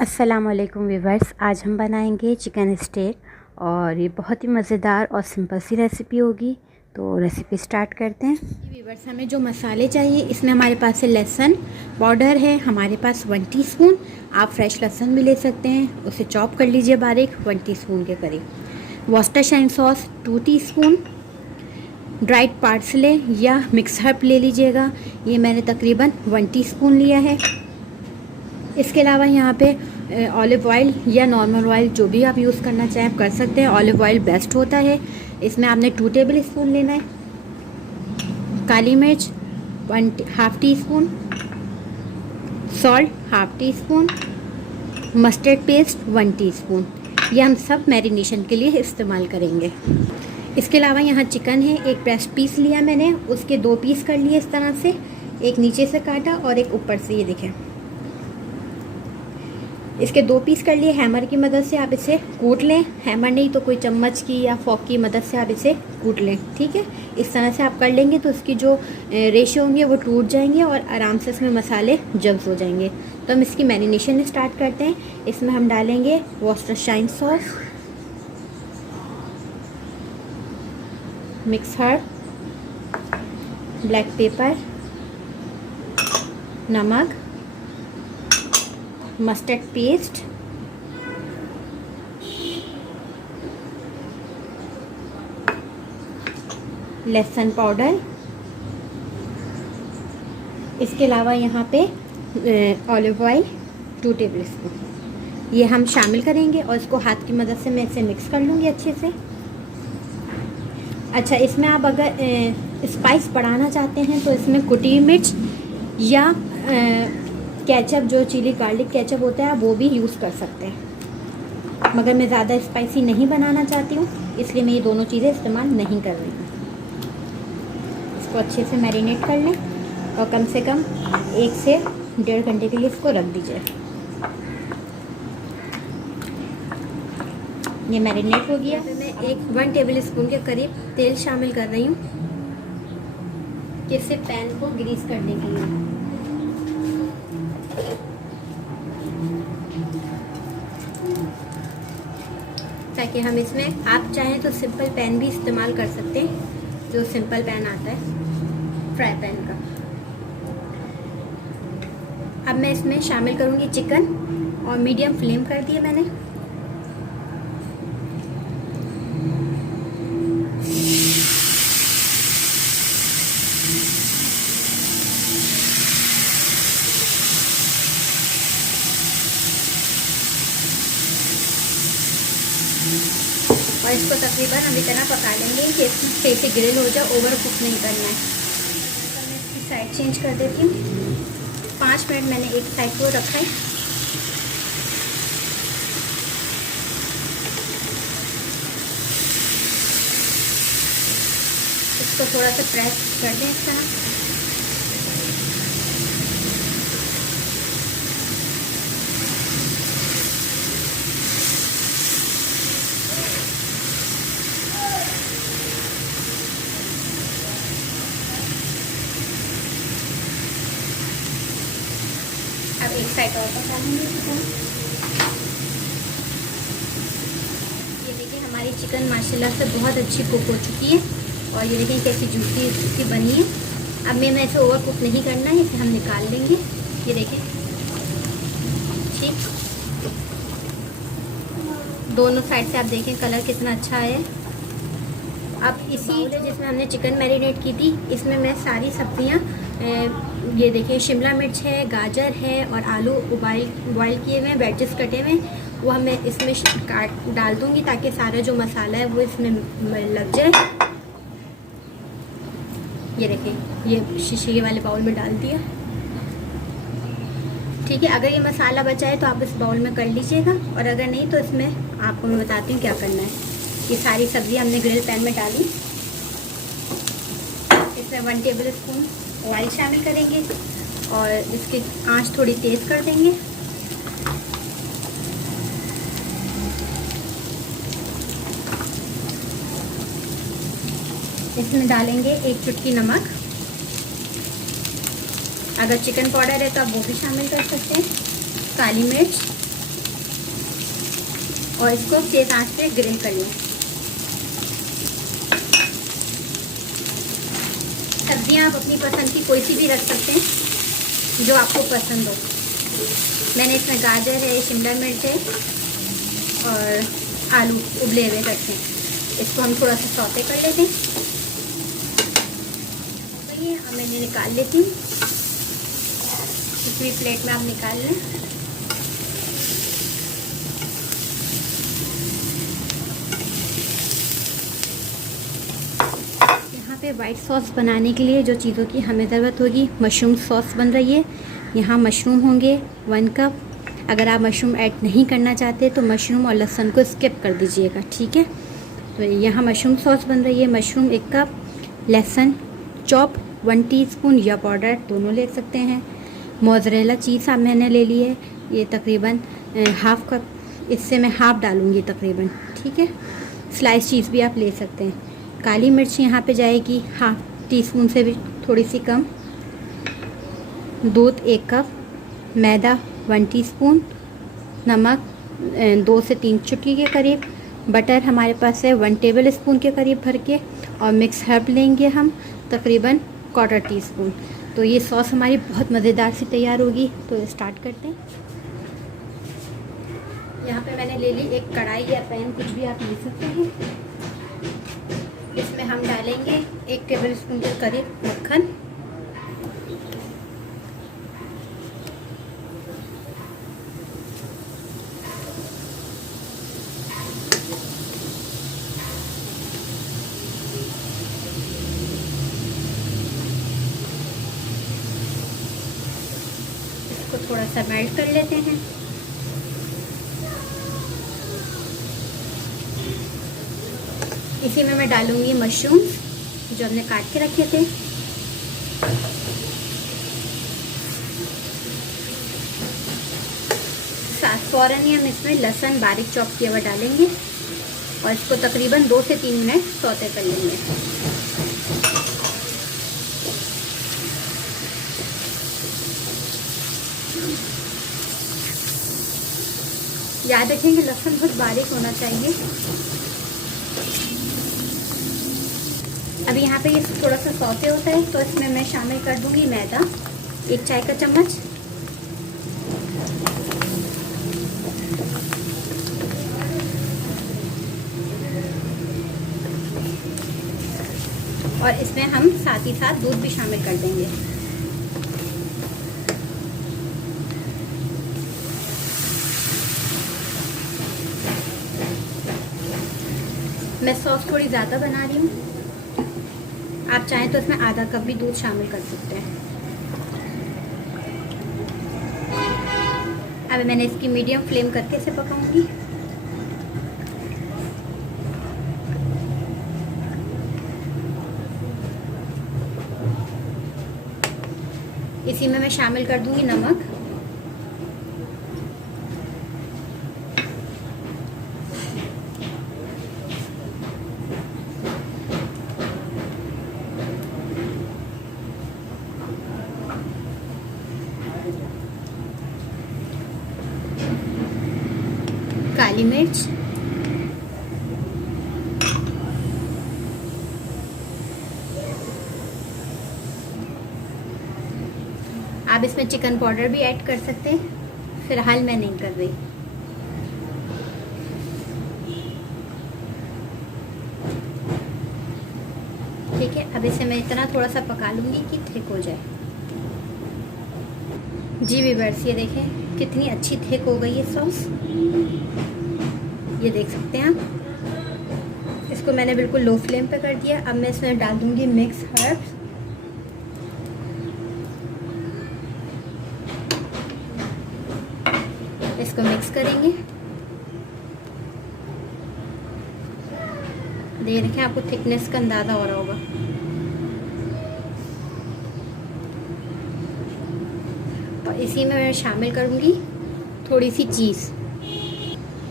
अस्सलामुअलैकुम व्यूवर्स, आज हम बनाएंगे चिकन स्टेक और ये बहुत ही मज़ेदार और सिंपल सी रेसिपी होगी। तो रेसिपी स्टार्ट करते हैं। व्यूवर्स, हमें जो मसाले चाहिए इसमें हमारे पास है लहसुन पाउडर है हमारे पास 1 टीस्पून। आप फ्रेश लहसुन भी ले सकते हैं, उसे चॉप कर लीजिए बारीक 1 टीस्पून के करीब। वॉस्टरशाइन सॉस 2 टीस्पून। ड्राइड पार्सले या मिक्स हर्ब ले लीजिएगा, ये मैंने तकरीबन 1 टीस्पून लिया है। इसके अलावा यहाँ पे ऑलिव ऑयल या नॉर्मल ऑयल जो भी आप यूज़ करना चाहें आप कर सकते हैं। ऑलिव ऑयल बेस्ट होता है। इसमें आपने 2 टेबल स्पून लेना है। काली मिर्च 1/2 teaspoon. Salt 1/2 teaspoon. Mustard paste 1 teaspoon. ये हम सब मैरिनेशन के लिए इस्तेमाल करेंगे। इसके अलावा यहाँ चिकन है, एक ब्रेस्ट पीस लिया मैंने, उसके 2 पीस कर लिए इस तरह से, एक नीचे से काटा और एक ऊपर से, ये देखें। इसके 2 पीस कर लिए। हैमर की मदद से आप इसे कूट लें, हैमर नहीं तो कोई चम्मच की या फॉक की मदद से आप इसे कूट लें, ठीक है। इस तरह से आप कर लेंगे तो इसकी जो रेशे होंगे वो टूट जाएंगे और आराम से इसमें मसाले जब्स हो जाएंगे। तो हम इसकी मैरिनेशन स्टार्ट करते हैं। इसमें हम डालेंगे worcestershire sauce, mix herb, black pepper, नमक, मस्टर्ड पेस्ट, लहसुन पाउडर। इसके अलावा यहाँ पे ऑलिव ऑयल 2 टेबल स्पून, ये हम शामिल करेंगे और इसको हाथ की मदद से मैं इसे मिक्स कर लूँगी अच्छे से। अच्छा, इसमें आप अगर स्पाइस बढ़ाना चाहते हैं तो इसमें कुटी मिर्च या केचप, जो चिली गार्लिक केचप होता है, वो भी यूज़ कर सकते हैं। मगर मैं ज़्यादा स्पाइसी नहीं बनाना चाहती हूँ, इसलिए मैं ये दोनों चीज़ें इस्तेमाल नहीं कर रही हूँ। इसको अच्छे से मैरिनेट कर लें और कम से कम 1 से 1.5 घंटे के लिए इसको रख दीजिए। ये मैरिनेट हो गया। मैं 1 टेबल स्पून के करीब तेल शामिल कर रही हूँ, जिससे पैन को ग्रीस करने के लिए। ताकि हम इसमें, आप चाहें तो सिंपल पैन भी इस्तेमाल कर सकते हैं, जो सिंपल पैन आता है फ्राई पैन का। अब मैं इसमें शामिल करूँगी चिकन और मीडियम फ्लेम कर दिया मैंने। और इसको तकरीबन हम इतना पका लेंगे कि इसमें सही से ग्रिल हो जाए, ओवर कुक नहीं करना है। तो मैं इसकी साइड चेंज कर देती हूँ। 5 मिनट मैंने एक साइड को रखा है। इसको थोड़ा सा प्रेस कर दें इस तरह। अब एक साइड और पका लेंगे चिकन। ये देखिए, हमारी चिकन माशाल्लाह से बहुत अच्छी कुक हो चुकी है और ये देखिए कैसी जूसी इसकी बनी है। अब मैं इसे ओवर कुक नहीं करना है, इसे हम निकाल लेंगे। ये देखिए, ठीक, दोनों साइड से आप देखें कलर कितना अच्छा है। अब इसी जिसमें हमने चिकन मैरिनेट की थी, इसमें मैं सारी सब्जियां, ये देखिए शिमला मिर्च है, गाजर है और आलू बॉयल किए हुए वेजेस कटे हुए, वो मैं इसमें काट डाल दूंगी ताकि सारा जो मसाला है वो इसमें लग जाए। ये देखिए, ये शीशे वाले बाउल में डाल दिया, ठीक है। अगर ये मसाला बचा है तो आप इस बाउल में कर लीजिएगा, और अगर नहीं तो इसमें आपको मैं बताती हूँ क्या करना है। ये सारी सब्ज़ी हमने ग्रिल पैन में डाली। इसमें 1 टेबल स्पून ऑयल शामिल करेंगे और इसकी आंच थोड़ी तेज़ कर देंगे। इसमें डालेंगे 1 चुटकी नमक। अगर चिकन पाउडर है तो आप वो भी शामिल कर सकते हैं। काली मिर्च, और इसको तेज आंच पे ग्रिल कर लें। सब्जियां आप अपनी पसंद की कोई सी भी रख सकते हैं जो आपको पसंद हो। मैंने इसमें गाजर है, शिमला मिर्च है और आलू उबले हुए रखे हैं। इसको हम थोड़ा सा सौते कर लेते हैं। तो ये मैंने निकाल लेती हूँ। दूसरी प्लेट में आप निकाल लें। यहाँ पे वाइट सॉस बनाने के लिए जो चीज़ों की हमें ज़रूरत होगी, मशरूम सॉस बन रही है। यहाँ मशरूम होंगे 1 कप। अगर आप मशरूम ऐड नहीं करना चाहते तो मशरूम और लहसुन को स्किप कर दीजिएगा, ठीक है। तो यहाँ मशरूम सॉस बन रही है। मशरूम 1 कप, लहसुन चॉप 1 टीस्पून या पाउडर दोनों ले सकते हैं। मोज़रेला चीज़ आप मैंने ले ली है, ये तकरीबन हाफ़ कप, इससे मैं हाफ़ डालूँगी तकरीबन, ठीक है। स्लाइस चीज़ भी आप ले सकते हैं। काली मिर्च यहाँ पे जाएगी हाफ़ टीस्पून से भी थोड़ी सी कम। दूध 1 कप, मैदा 1 टीस्पून, नमक 2 से 3 चुटकी के करीब, बटर हमारे पास है 1 टेबल स्पून के करीब भर के, और मिक्स हर्ब लेंगे हम तकरीबन 1/4 टीस्पून। तो ये सॉस हमारी बहुत मज़ेदार सी तैयार होगी। तो स्टार्ट करते हैं। यहाँ पे मैंने ले ली एक कढ़ाई या पैन, कुछ भी आप ले सकते हैं। इसमें हम डालेंगे 1 टेबल स्पून के करीब मक्खन, इसको थोड़ा सा मेल्ट कर लेते हैं। इसी में मैं डालूंगी मशरूम जो हमने काट के रखे थे। फ़ौरन ही हम इसमें लहसुन बारीक चॉप किया हुआ डालेंगे और इसको तकरीबन 2 से 3 मिनट सौते कर लेंगे। याद रखेंगे लहसुन बहुत बारीक होना चाहिए। अभी यहाँ पे ये थोड़ा सा सौते होता है तो इसमें मैं शामिल कर दूंगी मैदा 1 चाय का चम्मच, और इसमें हम साथ ही साथ दूध भी शामिल कर देंगे। मैं सॉस थोड़ी ज़्यादा बना रही हूँ, आप चाहें तो इसमें आधा कप भी दूध शामिल कर सकते हैं। अब मैंने इसकी मीडियम फ्लेम करके इसे पकाऊंगी। इसी में मैं शामिल कर दूंगी नमक, काली मिर्च, आप इसमें चिकन पाउडर भी ऐड कर सकते हैं, फिलहाल मैं नहीं कर रही। ठीक है, अब इसे मैं इतना थोड़ा सा पका लूँगी कि थिक हो जाए। जी व्यूअर्स, ये देखें कितनी अच्छी थिक हो गई है सॉस, ये देख सकते हैं आप। इसको मैंने बिल्कुल लो फ्लेम पे कर दिया। अब मैं इसमें डाल दूँगी मिक्स हर्ब्स, इसको मिक्स करेंगे। देख रखें, आपको थिकनेस का अंदाज़ा हो रहा होगा। और इसी में मैं शामिल करूँगी थोड़ी सी चीज़।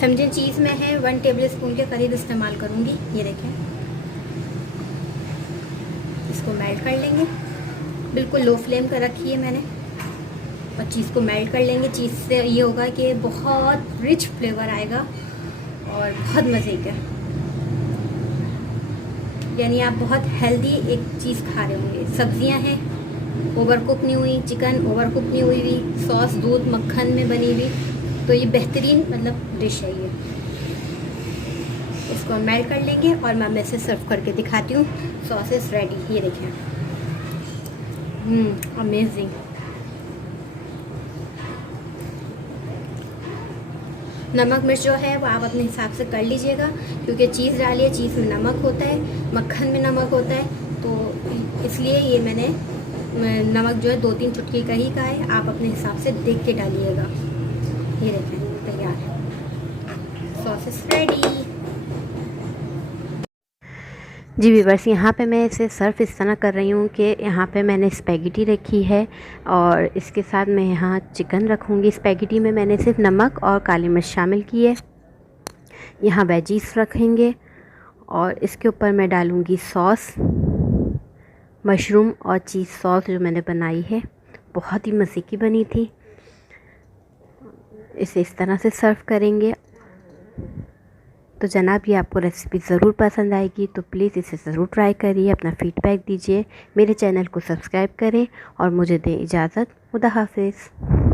समझें चीज़ में है 1 टेबल स्पून के करीब इस्तेमाल करूँगी। ये देखें, इसको मेल्ट कर लेंगे। बिल्कुल लो फ्लेम कर रखी है मैंने, और चीज़ को मेल्ट कर लेंगे। चीज़ से ये होगा कि बहुत रिच फ्लेवर आएगा और बहुत मज़े का, यानी आप बहुत हेल्दी एक चीज़ खा रहे होंगे। सब्जियां हैं ओवर कुक नहीं हुई, चिकन ओवर कुक नहीं हुई हुई, सॉस दूध मक्खन में बनी हुई, तो ये बेहतरीन मतलब डिश है ये। इसको मेल्ट कर लेंगे और मैं इसे सर्व करके दिखाती हूँ। सॉस इज़ रेडी, ये देखें, अमेजिंग। नमक मिर्च जो है वो आप अपने हिसाब से कर लीजिएगा, क्योंकि चीज़ डालिए, चीज़ में नमक होता है, मक्खन में नमक होता है, तो इसलिए ये मैंने नमक जो है 2-3 चुटकी का ही है। आप अपने हिसाब से देख के डालिएगा। ये देखें, तैयार है, सॉस इज़ रेडी। जी व्यूअर्स, यहाँ पे मैं इसे सर्व इस तरह कर रही हूँ कि यहाँ पे मैंने स्पैगेटी रखी है और इसके साथ मैं यहाँ चिकन रखूँगी। स्पैगेटी में मैंने सिर्फ नमक और काली मिर्च शामिल की है। यहाँ वेजीज रखेंगे और इसके ऊपर मैं डालूँगी सॉस, मशरूम और चीज़ सॉस जो मैंने बनाई है, बहुत ही मज़े की बनी थी। इसे इस तरह से सर्व करेंगे। तो जनाब, ये आपको रेसिपी ज़रूर पसंद आएगी, तो प्लीज़ इसे ज़रूर ट्राई करिए, अपना फ़ीडबैक दीजिए, मेरे चैनल को सब्सक्राइब करें और मुझे दें इजाज़त। खुदा हाफिज़।